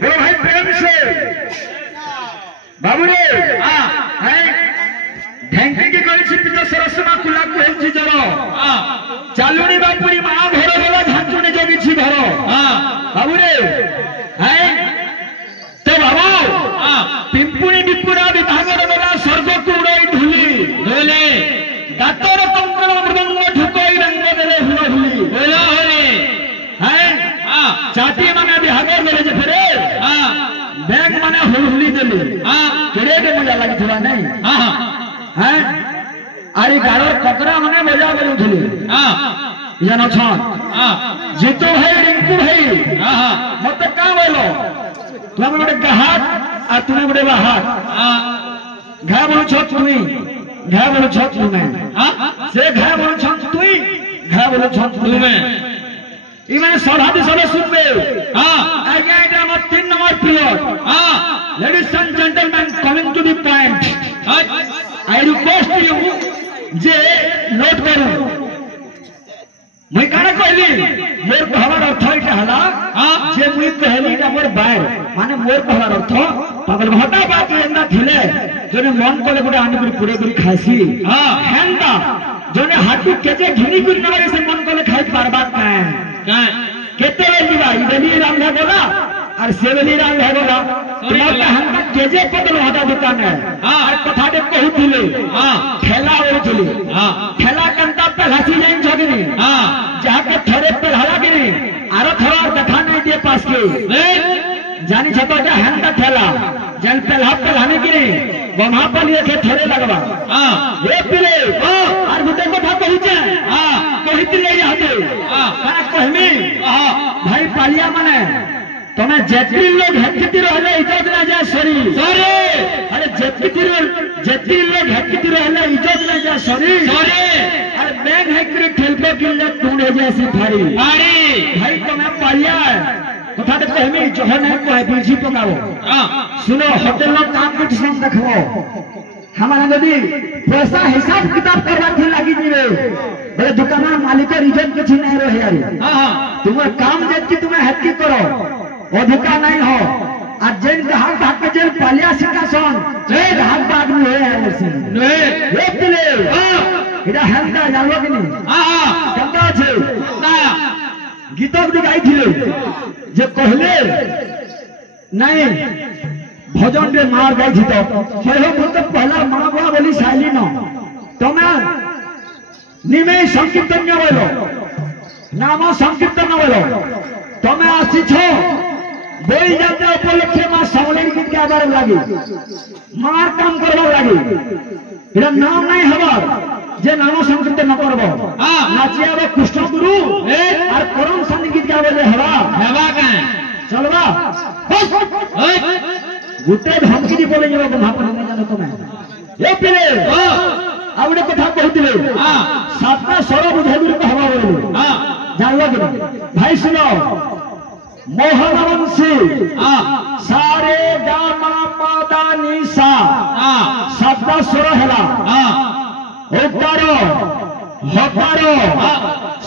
बोलो भाई प्रेम से बाबू रे ढेंकी की गणेश पिता सरस्वती कुला कहछि जर चालुनी बापुरी मां घर गला झांचुनी जगिछि घर बाबू रे तो बाबू पिंपुणी विपुरा विभागर गला स्वर्ग को उड़ाई धुली धोले दातर कंकण मृदंग ठुकई रंग देले हुआ हुली बोला होले चाटी माने विभागर गले जे फेरे बैग माने हुली देले केड़े के मजा लागि थोड़ा नहीं अरे गाड़र ककरा माने मजा करूथले जानो छन जीतो है रिंकू भाई मते का बोलो तुम गोटे गाहात आ तुम गोटे बाहात घा बोलो छ तुई घा बोलो छ तुमे से घा बोलो छ तुई घा बोलो छ तुमे ई माने सभापति सदस्य सुनबे आज्ञा এটা আমার 3 নম্বর period ladies and gentleman coming to the point I request you जे नोट करू मैं काना कहली मोर कहवार अर्थ इटा हला जे मुई कहली इटा मोर बाय माने मोर कहवार अर्थ पागल घटा बात एंदा थिले जने मन कोले गुडा आनी गुडी पुरे गुडी खासी हेंदा जने हाटू केजे घिनी गुडी नबारे से मन कोले खाई बर्बाद काए केते बेली बा इबेली राम लागोला और सेवेली राम लागोला तुम्हार हम केजे पदल हटा दुकान है और कथा दे कहूथिले ठेला ओथिले ठेला कंता पे हसी जाइन जगनी जहाँ के थोड़े पे हला कि नहीं आरो थोड़ा देखा नहीं दिए पास के जानी छतो क्या हंता ठेला जल पे लाभ पे लाने की नहीं वहाँ पर ये थे थोड़े लगवा ये पिले और बुते को था पहुँचे कहते यहाँ पे कहमी भाई पालिया मने तुम्हें जेतरी लोग हेतकी रहले इज्जत ना जाए सॉरी अरे जेतकी लोग हेतकी रहले इज्जत ना जाए सॉरी अरे बैग है कि ठेलपे के लिए टूटे जैसी फाड़ी भाई तुम्हें पालिया कथा तो कहमी जो है नहीं को है बीजी पकाओ सुनो होटल लोग काम के किस्म देखो हमारा नदी पैसा हिसाब किताब करवा के लगी दिवे बड़े दुकानदार मालिक इज्जत के छीन नहीं रहे यार तुम्हारा काम जेतकी तुम्हें हेतकी करो अधिकार नहीं हो आज जेल हाथ हाथ के जेल पालिया सिंहासन जेल हाथ आदमी है ऐसे ये पिले इधर हंता जानो कि नहीं कंदा छे गीत भी गाई थिले जे कहले नहीं भजन रे मार गाई थी तो हे हो तो पहला मां बुआ बोली साइली न तमे निमे संकीर्तन बोलो नाम संकीर्तन बोलो तमे आसी छो बोई जाते उपलक्षे मां सावलेन की क्या बार लागी मार काम करवा लागी इधर नाम नहीं हवा जे नाम संकीर्तन न करबो नाचिया रे कृष्ण गुरु और परम संगीत क्या बोले हवा का चलवा गुटे धमकी दी बोले जेबा को भापन नहीं जानो तमे ये पिले आवडे कथा कहतिले सातटा सरो बुझे गुरु को हवा बोले जानलो कि भाई सुनो मोहन वंशी सारे गामा पादा निशा सातटा सरो हैला ओकारो हकारो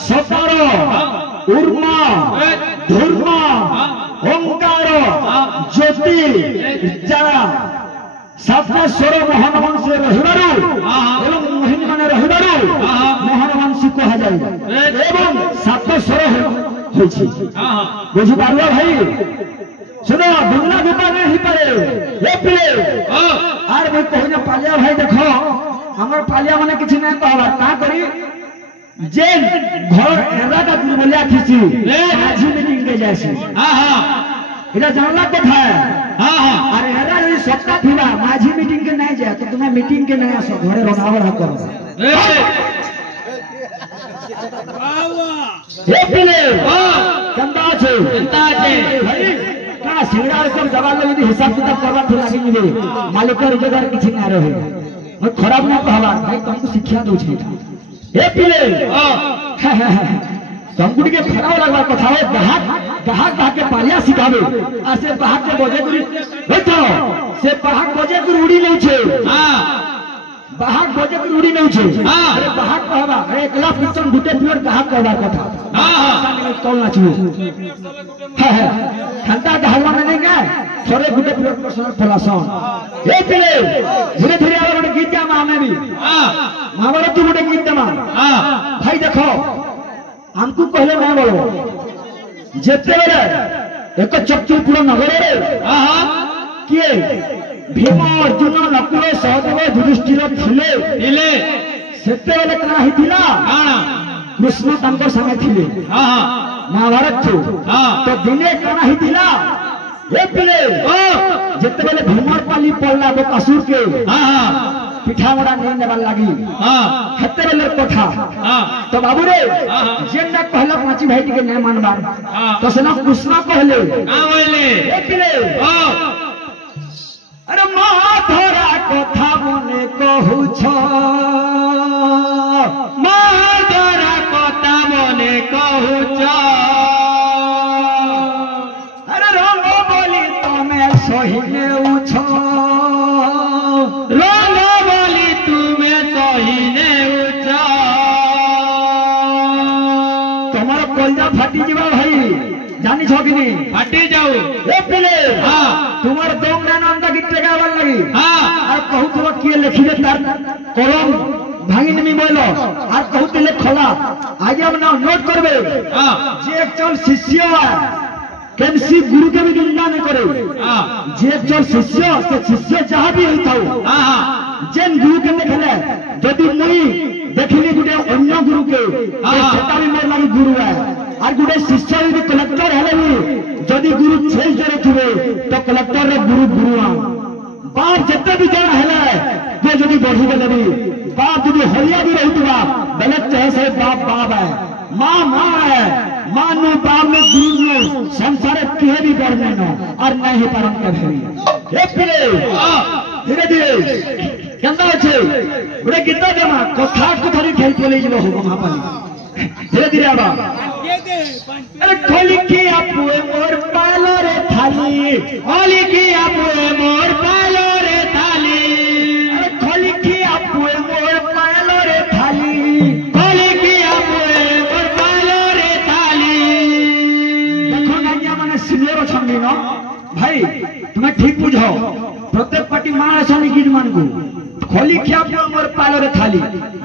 सकारो उर्मा धुर्मा ओंकारो ज्योति जरा सातटा स्वर मोहन वंशी रहिबारु एवं मोहिनी माने रहिबारु मोहन वंशी कहा जाय एवं सातटा स्वर होछि बुझि पारलो भाई सुनो दुनिया गोपा नहीं पारे ये पिले आर मैं कहने पालिया भाई देखो हमर पालिया माने किछि नै कहबा का करी जेन घर एरा का दुर्बलिया थीसी आज मीटिंग के जैसे इधर जानला कथा है अरे एरा ये सत्ता थीला माझी मीटिंग के नहीं जाए तो तुम्हें मीटिंग के नहीं आसो घरे रनावर ह करो ये पिले चंदा छे भाई का सिंगार सब जवाब ले हिसाब किताब करवा थी लागी नी मालिक रोजगार किछि ना रहे मैं खराब ना कहला भाई तुमको शिक्षा दो छी ए पिले तुमको के खराब लगवा कथा है ग्राहक के पालिया सिखावे आ से ग्राहक के बजे गुरी बैठो से ग्राहक बजे गुरी उड़ी नहीं छे बाहर बजे की उड़ी नहीं छे अरे बाहर कहबा अरे एकला पिचन गुटे पियर बाहर कहबार कथा हां कौन नाचियो है खंता कहवा में नहीं गए थोड़े गुटे पियर पर्सनल फलासन ए पिले धीरे धीरे आ गोटे गीत गा माने भी हां महाभारत तू गोटे गीत गा हां भाई देखो हमको कहले ना बोलो जेते बेले एक चक्रपुर नगर रे हां किए भीम अर्जुन नकुल सहदेव युधिष्ठिर थिले सेते बेले कना हिथिला कृष्ण तांको संगे थिले महाभारत थु तो दिने कना हिथिला ए पिले जेते बेले भीमर पाली पड़ला बकासुर के पिठा मोड़ा नहीं नेबार लागी हेते बेले कथा तो बाबू रे जेना कहला पांची भाई के नहीं मानबा तो सेना कृष्ण कहले का कहले ए पिले अरे माधरा कथा मने कहू छ माधरा कथा मने कहू छ अरे रंग बोली तमे सहीने उछ रंग बोली तुमे सहीने उछ तुम्हारा कलजा फाटी जीवा भाई जानी छ कि नहीं फाटी जाऊ ए पिले हां तुम्हार दम ना नाम का गीत गावल लगी हां और कहू तो के लिखि दे तार कलम भांगी नमी बोलो और कहू ते लिखला आगे हम ना नोट करबे हां जे एकजन शिष्य है केनसी गुरु के भी निंदा न करे हां जे एकजन शिष्य से शिष्य जहां भी होइताऊ हां हां जेन गुरु के देखले यदि मुई देखली गुटे अन्य गुरु के सेटा भी मोर लागि गुरु है और गुटे शिष्य यदि कलेक्टर हेले भी यदि गुरु छेल करे थिबे तो कलेक्टर रे गुरु गुरुआ बाप जत्ते भी जण हेले जे यदि बढ़ी गेले भी बाप यदि हरिया भी रहितबा गलत चाहे से बाप बाप है मां मां है मानु बाप में गुरु में संसार के भी बढ़ने न और नहीं परम कभी ए पिले धीरे धीरे केंदा আছে गुटे गीत देमा कथा कथरी ठेल चले जिवो हो महापाली धीरे धीरे आबा अरे खोली की आपुए मोर पालो रे थाली खोली की आपुए मोर पालो रे थाली अरे खोली की आपुए मोर पालो रे थाली खोली की आपुए मोर पालो रे थाली देखो गांजा माने सिनियर छन्नी न भाई तुम्हें ठीक बुझाओ प्रत्येक पार्टी मां छनी गीत मान को खोली खिया मोर पालो रे थाली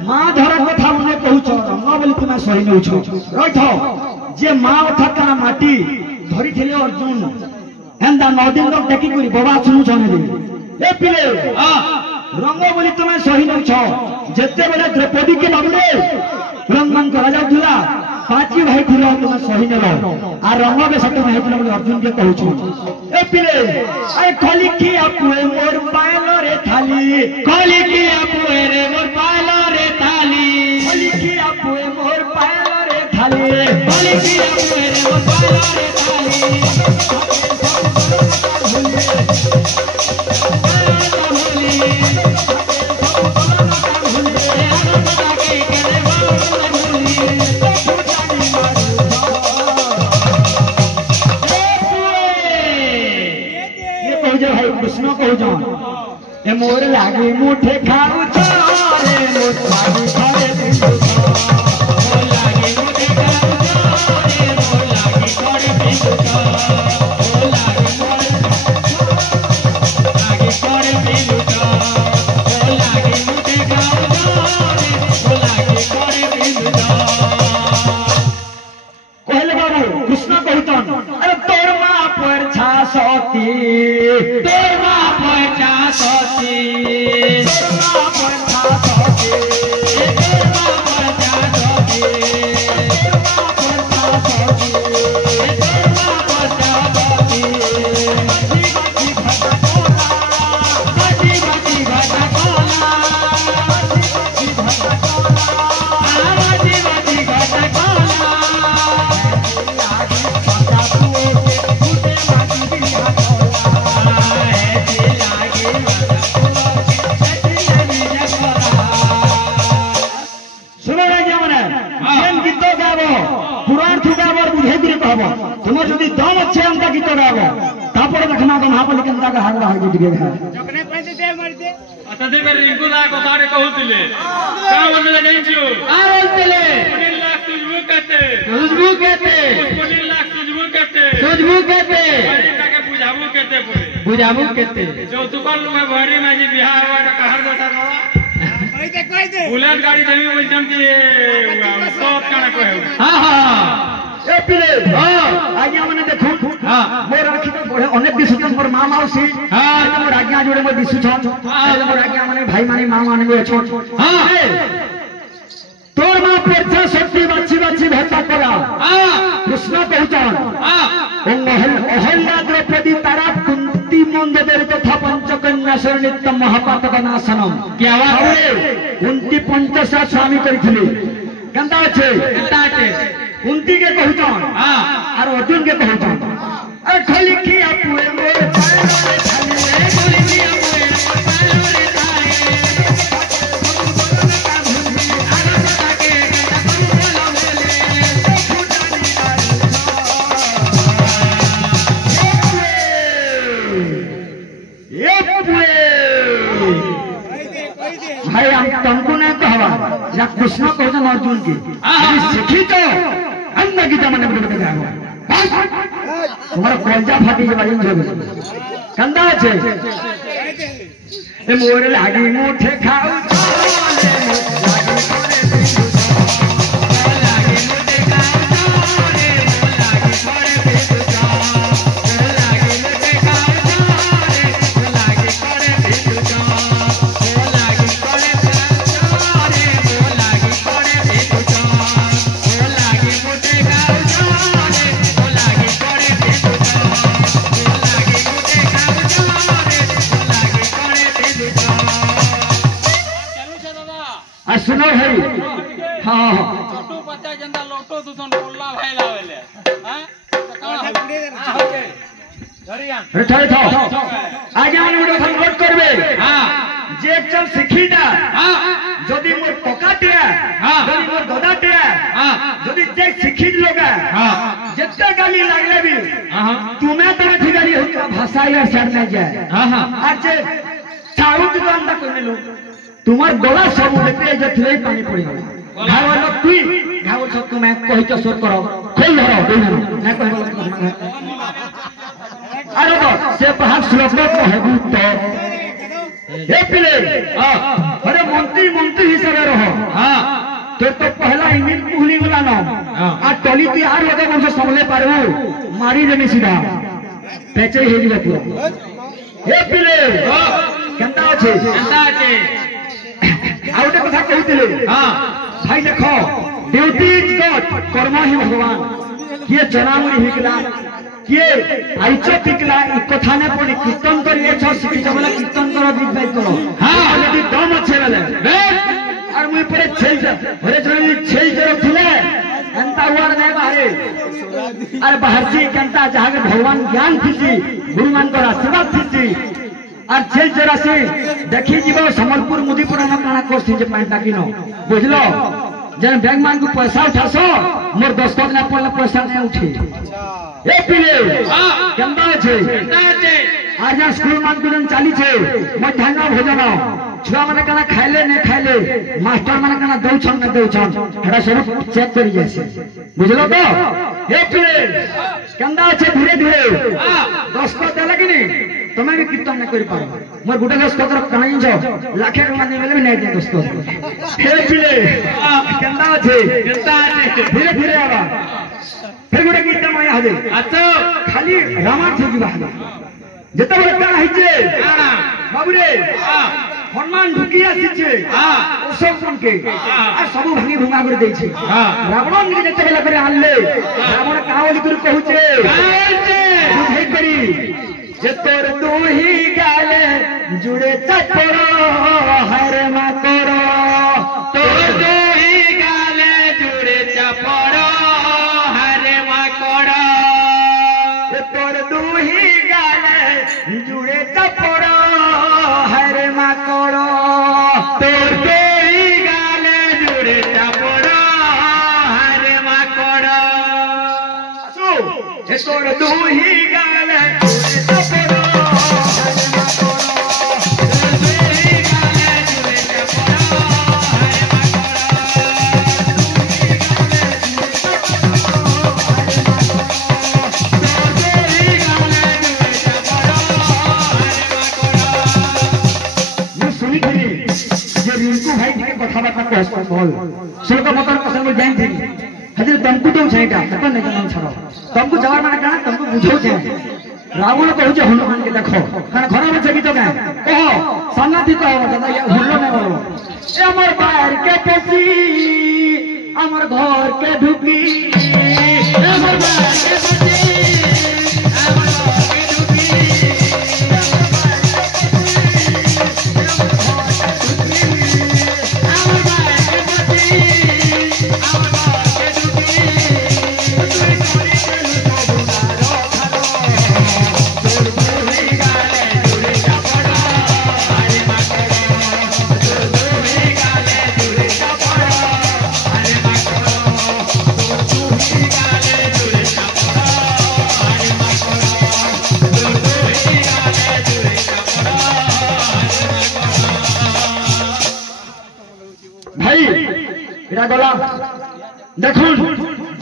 मां धरा कथा मने कहूछ रंग बोली तुमे सही नउछ रहिथ जे मां उठा कना माटी धरी थिले अर्जुन हेंदा 9 दिन तक टेकी करी बाबा सुनु छने दे ए पिले रंग बोली तुमे सही नउछ जेते बेले द्रौपदी के लगले रंगन करा जाउथला पांची भाई थिलो तुमे सही नेलो आ रंग बे सटे भाई थिलो अर्जुन के कहूछ ए पिले ए खोली की आपुए मोर पालो रे थाली खोली की आपुए रे मोर पालो रे थाली खोली की आपुए मोर पालो रे थाली खोली की आपुए रे मोर पालो रे थाली कृष्ण कहू जान ए मोर लागे मुठे खाऊ छोरे मोर लागे घरे बिंदु मोर लागे मुठे खाऊ छोरे मोर लागे घरे बिंदु मोर लागे घरे बिंदु मोर लागे मुठे खाऊ छोरे मोर लागे घरे बिंदु कहले बाबू कृष्ण कहू जान अरे तोर मां पर छा सती तुम जदि दम अच्छे अंका गीत गाब तापर देखना तो महापालिका का हार रहा है जकने पैसे दे मार दे सदी में रिंकू ना कथारे कहूतिले का बोलले जानिछु आ बोलले 19 लाख सुजबू कहते के बुझाबू कहते जो दुकान में भरी में जी बिहार वाला कहर देता बाबा बुलेट गाड़ी देवी वैसन की सब काना कहे हां हां ए पिले आज्ञा माने देखु मोर आखि तो बड़े अनेक दिसु मोर मां माउसी मोर आज्ञा जोड़े मोर दिसु छ मोर आज्ञा माने भाई माने मां माने गो छ तोर मां पेछा शक्ति बाची बाची भेटा करा कृष्ण कहचन अहल्या द्रौपदी तारा कुंती मंदोदर तथा पंचकन्या शरणित महापातक नाशनम क्या बात कुंती पंचसा स्वामी करथिले केंता छे कुंती के कहचन और अर्जुन के कहचन अरे खाली किया पुए मोर खाली किया पुए भाई हम तुमको नहीं कहवा या कृष्ण कहते अर्जुन की सीखी तो अन्य गीता मैंने तुम्हारा कलजा फाटी के बाजू में कंदा छे ए मोर लागी मुठे खाओ सुनो है हां छोटू बच्चा जंदा लोटो दुसन बोलला भाई लावेले हां रे थोड़े थो आगे माने वीडियो नोट करबे हां जे चल सिखी ना हां जदी मोर पकाटिया हां जदी मोर ददाटिया हां जदी जे सिखी लोगा हां जत्ते गाली लागले भी हां तुम्हें तो ठीक गाली हो भाषा या शहर में जाए हां हां आज चारू दुकान तक कोने लो तुम्हार गला सब लेते जथले पानी पड़ी घाव लोग तुई घाव सब तुम्हें कहि तो सोर करो खोल धरो देना ना कहबो अरे बस से बाहर श्लोक में कहबू तो हे पिले अरे मंत्री हिसाब रहो हां तो पहला इंग्लिश कुहली वाला नाम आ टली तू यार लगे हमसे समझले पारबू मारी देनी सीधा पेचे हे जी पूरा हे पिले केंता আছে आउटे कथा कहतिले हां भाई देखो ड्यूटी इज गॉड कर्म ही भगवान किए जनामुरी हिकला किए आइचो पिकला इ कथा ने पड़ी कीर्तन करिए छ सिखि जबला कीर्तन करो गीत गाई करो हां यदि दम अच्छे वाले और मुई परे छेल हरे जणी छेल जरो थिले एंता हुआ नहीं बाहरे अरे बाहर से केंता जहां के भगवान ज्ञान थीसी गुरु मान को आशीर्वाद थीसी और छेल जरा से देखी जीव संबलपुर मुदीपुर में काना कोर्स जे पानी टाकी नो बुझलो जन बैंक मान को पैसा उठासो मोर दस्तखत ना पड़ले पैसा नहीं उठे ए पिले केंदा छे आज स्कूल मान को जन चाली छे मध्याह्न भोजन छुआ माने कना खाइले नहीं खाइले मास्टर माने कना दउछन न दउछन हेडा सब चेक करी जैसे बुझलो तो ए पिले केंदा छे धीरे धीरे दस्तखत देला कि नहीं तुम्हें भी कीर्तन न करि पारो मोर गुटे दस्तखत कहां जो लाखे टका दे बेले भी नहीं दे दस्तखत हे पिले केंदा छे धीरे धीरे आवा फिर गुटे गीत माया हजे अच्छा खाली रामा छे जी बाहर जते बड़े कान हिचे बाबू रे हनुमान ढुकी आसीचे ओ सब कोन के आ सब भांगी भुंगा कर देई छे रावण के जते बेला करे आनले रावण कावली कर कहूचे बुझै करी जे तोर तू ही गाले जुड़े चपरो हर मा करो तोर तू ही गाले जुड़े चपरो हर मा करो तोर तू ही गाले जुड़े चपरो हर मा करो तोर तू ही गाले जुड़े चपरो हर मा करो तोर तू ही गाले जुड़े चपरो हर मा करो खबर तक को बोल सुलका मतन पसंद में जाइन थी हजर तुमको तो छैटा तक नहीं जान छड़ो तुमको जवार माने का तुमको बुझो छे रावण कहू जे हनुमान के देखो खान घर में छकी तो का कहो सामना थी तो दादा या हुल्लो न बोलो ए हमर बाहर के पसी हमर घर के ढुकी ए हमर बाहर के पसी हमर घर के ढुकी गला देखो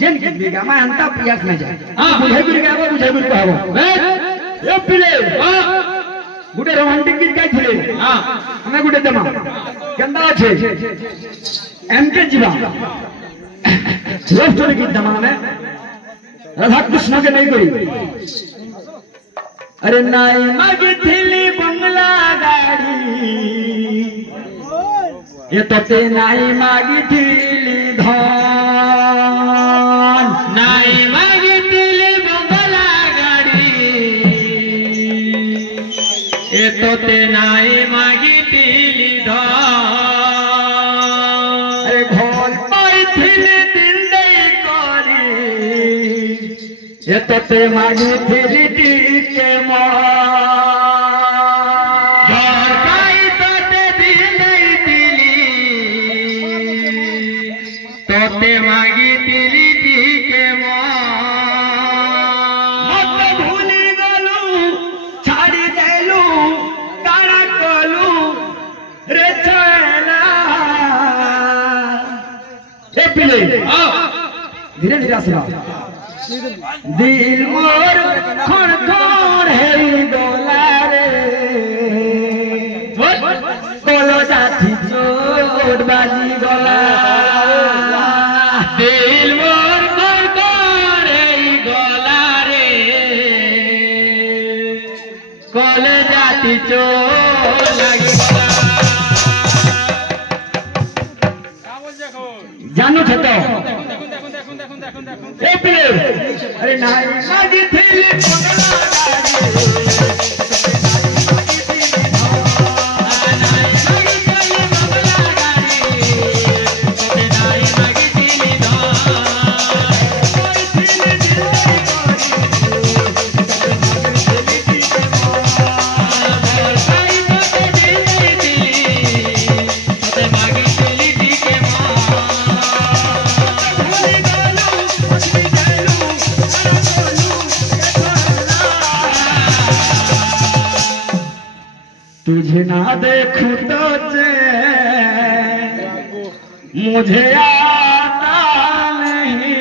जेन के बिगा मैं अंता प्रयास में जाए बुझे बिगा वो बुझे बिगा वो ए पिले गुडे रोमांटिक गीत गाई थिले हमें गुडे दमा केंदा छे एमके जीवा लव स्टोरी गीत दमा में राधा कृष्ण के नहीं कोई अरे नाई मागी थिली बंगला गाड़ी ये तो ते नाई मागी थिली धन नाई मागी थिली बंगला गाड़ी ये तो ते नाई मागी थिली धन अरे भोल पाई थिली दिल नहीं करी ये तो ते मागी थिली के मां धीरे धीरे सुना दिल मोर खण खण है गोला रे बोलो जाती चोट बाजी गोला दिल मोर खण खण है गोला रे बोलो जाती चोट लगी जानो छतो अरे नाई मागी थिली बंगला तुझे ना देखूं तो मुझे आता नहीं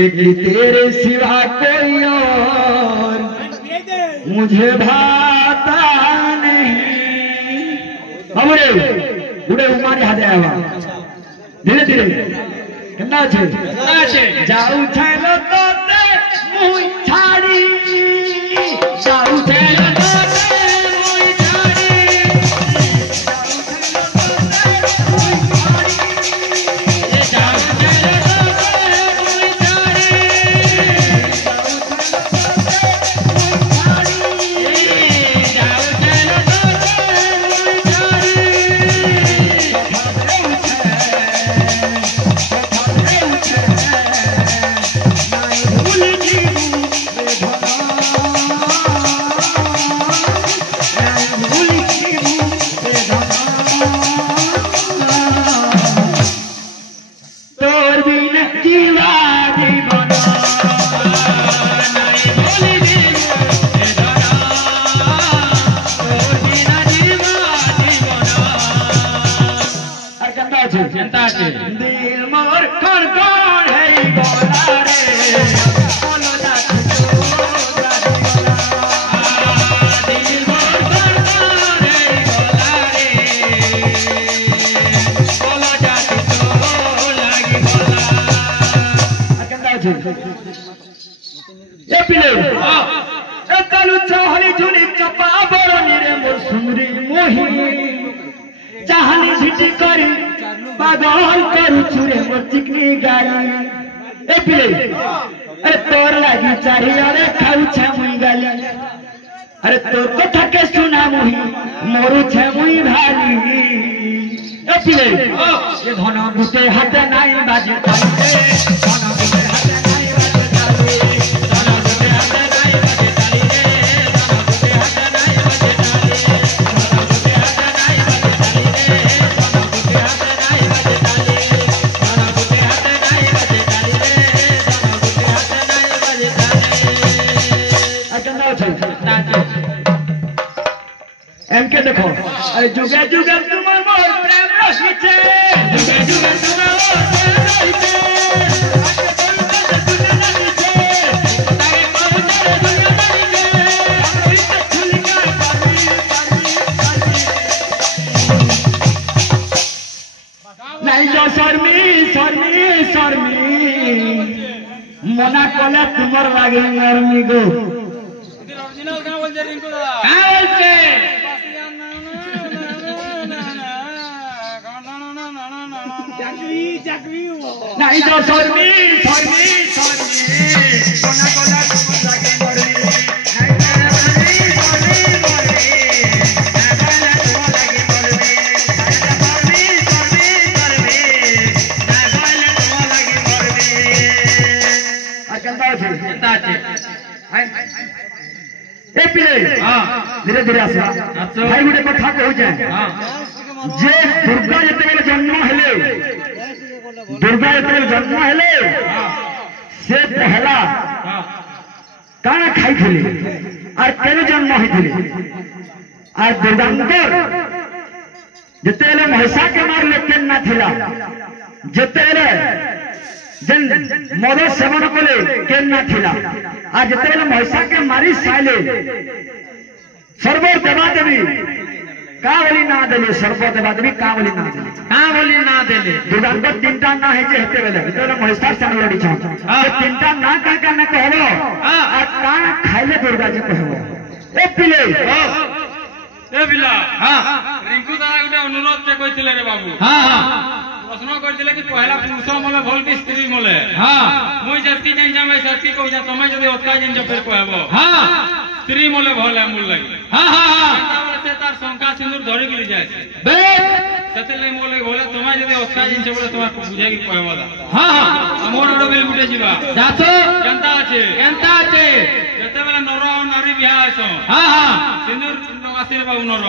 एक तेरे सिवा कोई और मुझे भाता नहीं हमरे बुढ़े उमारी हाथ आया धीरे धीरे कितना छे जाऊ छेलो तो मुँह छाड़ी जाऊ छेलो ए पिले ए कालू चाहली झुली चपा बरनी रे मोर सुमरी मोही चाहली झिटी करी पागल करू छुरे मोर चिकनी गाली ए पिले अरे तोर लागी चाही अरे खाऊ छे मुई गाली अरे तोर कथा के सुना मुही मोरू छे मुई भाली ए पिले ये धन गुटे हाथ नाई बाजे ताली रे धन गुटे हाथ नाई बाजे ताली धन गुटे हाथ नाई बाजे ताली रे धन गुटे हाथ नाई बाजे ताली धन गुटे हाथ नाई बाजे ताली रे धन गुटे हाथ नाई बाजे ताली धन गुटे हाथ नाई बाजे ताली रे धन गुटे हाथ नाई बाजे ताली अकंदा छ एमके देखो अरे जुगे जुगे तुम मोर प्रेम रसिते जुगे जुगे तुम मोर प्रेम रसिते नहीं जो शर्मी मना कले तुमर लागे नरमी गो ओरिजिनल का बोल जे रिंकू दादा नहीं तो शर्मी सोना कोला तुम लागे मरनी धीरे धीरे आस भाई गोटे कथा कहू जे दुर्गा जिते जन्म हेले से पहला काना खाई और केन जन्म होती और दुर्गांकर जिते महिषा के मारले केन ना थिला जिते जन मद सेवन कले केन ना थिला आ जिते महिषा के मारी साइले सर्वर देवा देवी कावली ना देले सर्व देवा देवी कावली ना देले दुर्गांकर तीनटा ना है जे हेते बेले तो महिषा से लड़ी छ तीनटा ना का ना कहलो आ का खाइले दुर्गा जी कहलो ए पिले ए बिला रिंकू दादा गुटे अनुरोध ते कइथिले रे बाबू प्रश्न करथिले कि पहला पुरुष मले भल कि स्त्री मले मुई जति जन जामे सती को जा तमे जदी ओतका जन जो फिर कहबो स्त्री मले भल है मुल लगी से तार शंका सिंदूर धरि गेली जाय बे सतेले मले भले तमे जदी ओतका जन जो बोले तमे बुझे कि कहबो दा हमर ओडो बेल गुटे जीवा जातो जनता আছে जते बेला नर और नारी बियाह आसो सिंदूर आसे बाबू नर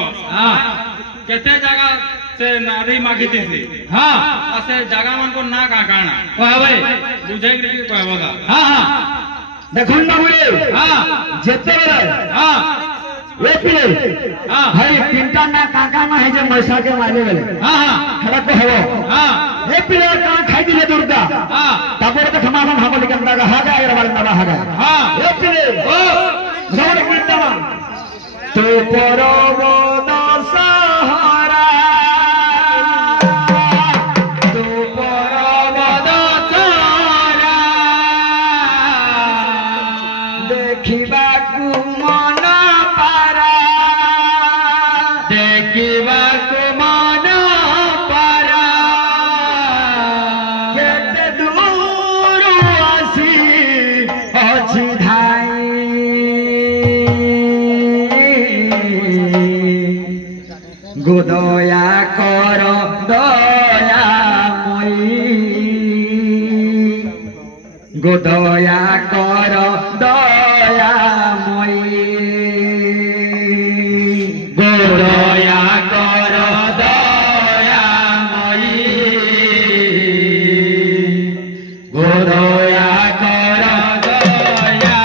केते जगह से नारी मागी थी आसे जगह मन को ना का काना कहबे बुझे कि कहबो दा देखन बाबू जेते वे पिले भाई तीनटा ना काका ना है जे महिषा के मारे गेले हला को हबो ए पिले का खाई दिले दुर्गा तापर तो खमा हम बोली कंदा का हागा अगर वाला ना हागा ए पिले रोड कीता तो परवद सहारा तो परवद सहारा देखिबा को मन पारा देखिबा को मन पारा केते दूर आसी अछि धाई गोदया कर दया गोदया कर दया गोदया कर दया गोदया कर दया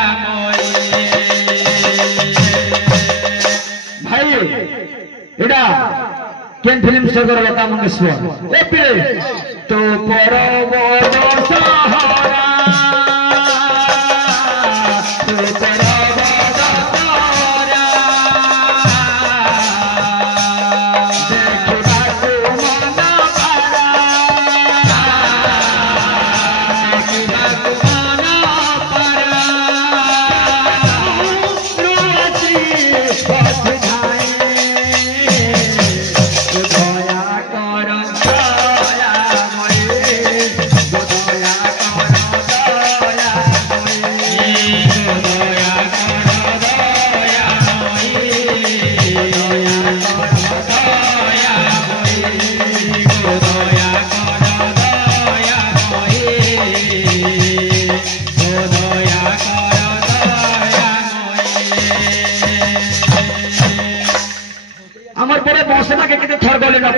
भाई एडा केन फिल्म सगर लता मंगेशकर ए पिले तो परवद सहारा तो परवद सहारा देखिबा को मन पारा देखिबा को मन पारा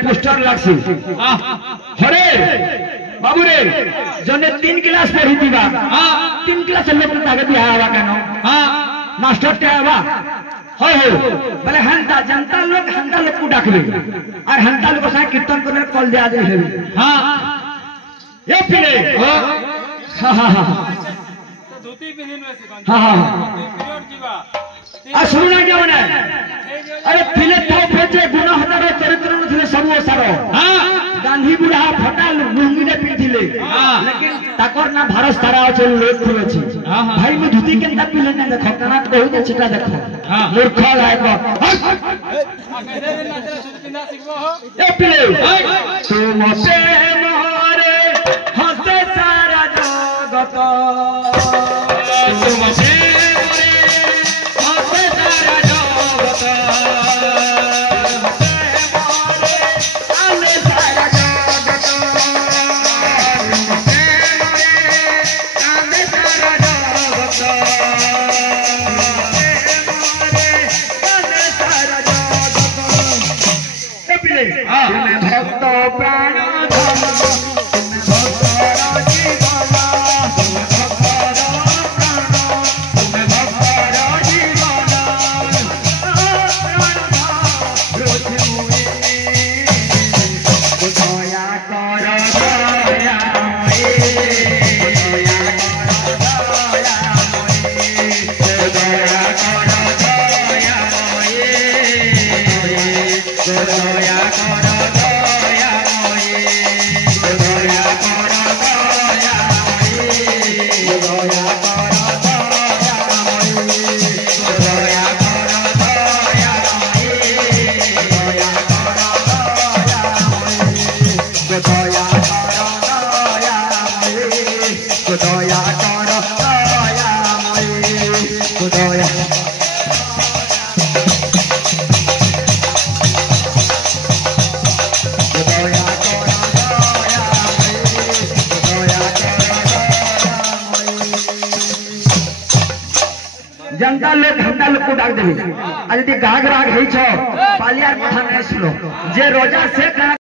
पोस्टर लागसी हरे बाबू रे जने 3 क्लास पढ़ी दिबा 3 क्लास लोग ताके बियाह आवा कानो मास्टर के आवा होय हो बोले हंता जनता लोग को डाकबे और हंता लोग साथ कीर्तन करने कॉल दे दे है हां ये पिले हां हां हां धोती पिनिन में से हां हां पीरियड जीवा आ सुन ना क्या बने अरे पिले तो फेचे गुना हतार चरित्र में थे सब सारो हां गांधी बुढ़ा फटा लुंगी ने पिथिले लेकिन ताकर ना भारत सारा चल लोग थी अछि भाई में धोती केनता पिले ना देखो कना कहू दे छिटा देखो मूर्ख लायक ए पिले तुम पे मोरे हंसे सारा जगत तुम पे भक्त प्राण जनता लोग घंटा लोग को डाक देबे आ यदि गाग राग है छो पालियार पठान सुनो जे रोजा से